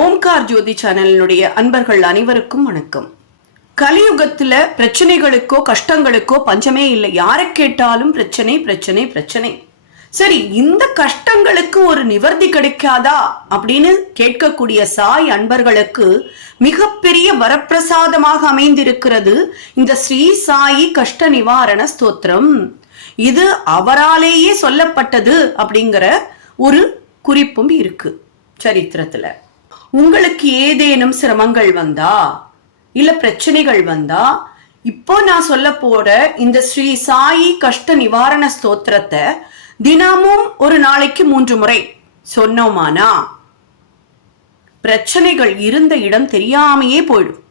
ஓம்கார் ஜோதி சேனலினுடைய அன்பர்கள் அனைவருக்கும் வணக்கம். கலியுகத்துல பிரச்சனைகளுக்கோ கஷ்டங்களுக்கோ பஞ்சமே இல்லை. யாரை கேட்டாலும் பிரச்சனை பிரச்சனை பிரச்சனை. சரி இந்த கஷ்டங்களுக்கு ஒரு நிவர்த்தி கிடைக்காதா அப்படின்னு கேட்கக்கூடிய சாய் அன்பர்களுக்கு மிகப்பெரிய வரப்பிரசாதமாக அமைந்திருக்கிறது இந்த ஸ்ரீ சாயி கஷ்ட நிவாரண ஸ்தோத்திரம். இது அவராலேயே சொல்லப்பட்டது அப்படிங்கிற ஒரு குறிப்பும் இருக்கு. சரித்திரத்துல. உங்களுக்கு ஏதேனும் சிரமங்கள் வந்தா இல்ல பிரச்சனைகள் வந்தா இப்போ நான் சொல்ல போற இந்த ஸ்ரீ சாயி கஷ்ட நிவாரண ஸ்தோத்திரத்தை தினமும் ஒரு நாளைக்கு மூன்று முறை சொன்னோமானா பிரச்சனைகள் இருந்த இடம் தெரியாமையே போயிடும்.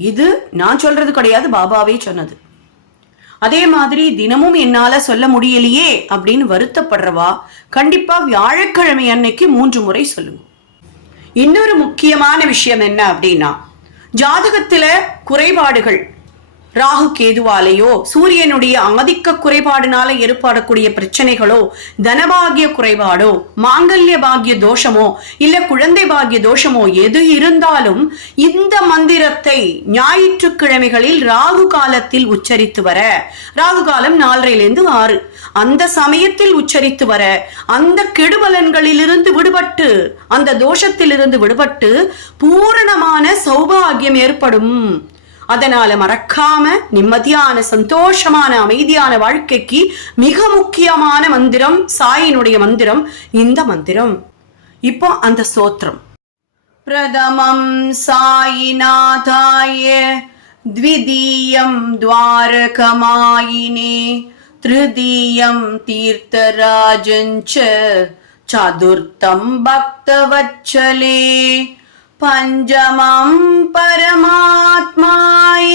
இது நான் சொல்றது கிடையாது பாபாவே சொன்னது. அதே மாதிரி தினமும் என்னால சொல்ல முடியலையே அப்படின்னு வருத்தப்படுறவா கண்டிப்பா வியாழக்கிழமை அன்னைக்கு மூன்று முறை சொல்லுங்க. இன்னொரு முக்கியமான விஷயம் என்ன அப்படின்னா ஜாதகத்துல குறைபாடுகள். ராகு கேதுவாலேயோ சூரியனுடைய ஆதிக்க குறைபாடுனால ஏற்படக்கூடிய பிரச்சனைகளோ தனபாகிய குறைபாடோ மாங்கல்ய பாகிய தோஷமோ இல்ல குழந்தை பாகிய தோஷமோ எது இருந்தாலும் இந்த மந்திரத்தை ஞாயிற்றுக்கிழமைகளில் ராகு காலத்தில் உச்சரித்து வர ராகு காலம் நாலரையிலிருந்து ஆறு. அந்த சமயத்தில் உச்சரித்து வர அந்த கெடுபலன்களிலிருந்து விடுபட்டு அந்த தோஷத்திலிருந்து விடுபட்டு பூரணமான சௌபாகியம் ஏற்படும். அதனால மறக்காம நிம்மதியான சந்தோஷமான அமைதியான வாழ்க்கைக்கு மிக முக்கியமான மந்திரம் சாயினுடைய மந்திரம் இந்த மந்திரம் இப்போ அந்த ஸ்தோத்திரம் பிரதமம் சாயிநாதாய द्वितीयं द्वारकमायिने तृतीयं तीर्थराजञ्च चतुर्थं भक्तवत्सले पञ्चमं परमात्माय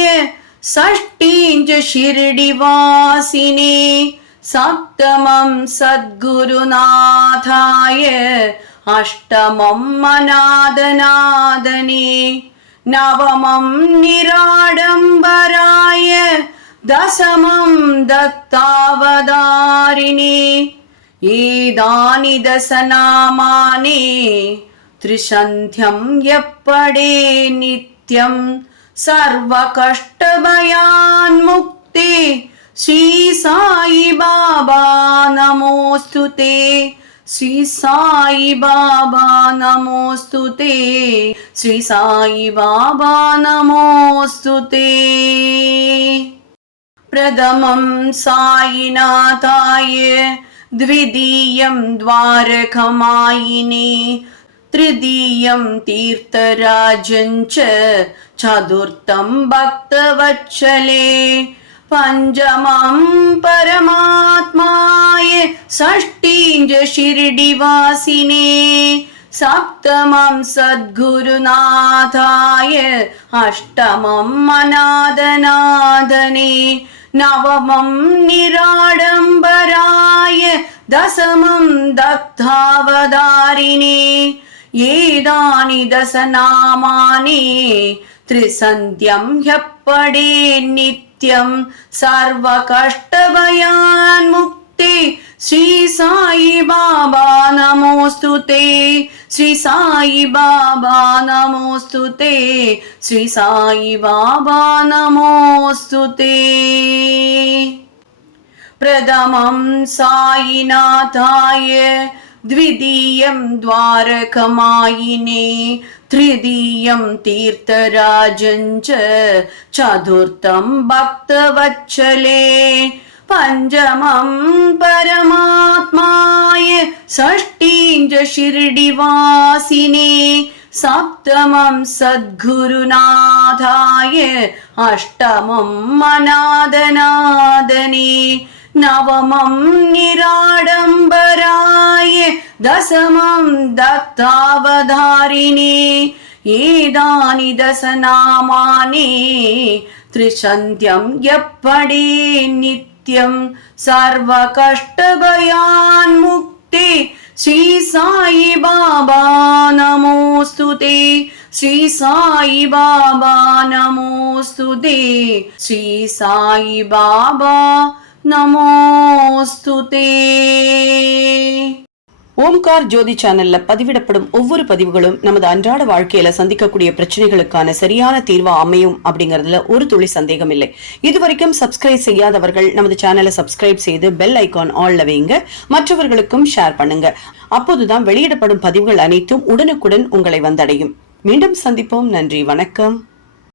षष्ठीं च शिरडिवासिने सप्तमं सद्गुरुनाथाय अष्टमं मनादनादने नवमं निराडम्बराय दशमं दत्तावदारिणे एतानि दशनामानि त्रिसन्ध्यं यप्पडे नित्यं सर्वकष्टभयान्मुक्ते श्री बाबा नमोऽस्तु ते। श्री बाबा नमोऽस्तु ते। श्री बाबा नमोऽस्तु ते। प्रथमं सायिनाथाय द्वितीयं द्वारकमायिने तृतीयं तीर्थराजं च चतुर्थं भक्तवत्सले। पञ्चमं परमात्माय षष्ठीं च शिरडिवासिने सप्तमं सद्गुरुनाथाय अष्टमं मनादनादने नवमं निराडम्बराय दशमं दत्तावदारिणे ఏదాని దశ నామాని త్రిసంధ్యం హ్యప్పడే నిత్యం సర్వ కష్టభయాన్ ముక్తి శ్రీ సాయి బాబా నమోస్తు శ్రీ సాయి బాబా నమోస్తు శ్రీ సాయి బాబా నమోస్తు ప్రథమం సాయినాథాయ द्वितीयं द्वारकमायिने तृतीयं तीर्थराजं च चतुर्थं भक्तवत्सले पञ्चमं परमात्माय षष्ठीं च शिरडिवासिने सप्तमं सद्गुरुनाथाय अष्टमं मनादनादने नवमं निराडम्बराय दशमं दत्तावधारिणे एतानि दशनामानि त्रिशन्त्यं यप्पडे नित्यं सर्वकष्टभयान्मुक्ते श्री बाबा नमोऽस्तु ते श्री बाबा नमोऽस्तु ते श्री बाबा நமோஸ்து ஓம்கார் ஜோதி சேனல்ல பதிவிடப்படும் ஒவ்வொரு பதிவுகளும் நமது அன்றாட வாழ்க்கையில சந்திக்கக்கூடிய பிரச்சனைகளுக்கான சரியான தீர்வா அமையும் அப்படிங்கறதுல ஒரு துளி சந்தேகம் இல்லை. இதுவரைக்கும் சப்ஸ்கிரைப் செய்யாதவர்கள் நமது சேனலை சப்ஸ்கிரைப் செய்து பெல் ஐகான் ஆல்ல வைங்க. மற்றவர்களுக்கும் ஷேர் பண்ணுங்க. அப்போதுதான் வெளியிடப்படும் பதிவுகள் அனைத்தும் உடனுக்குடன் உங்களை வந்தடையும். மீண்டும் சந்திப்போம். நன்றி. வணக்கம்.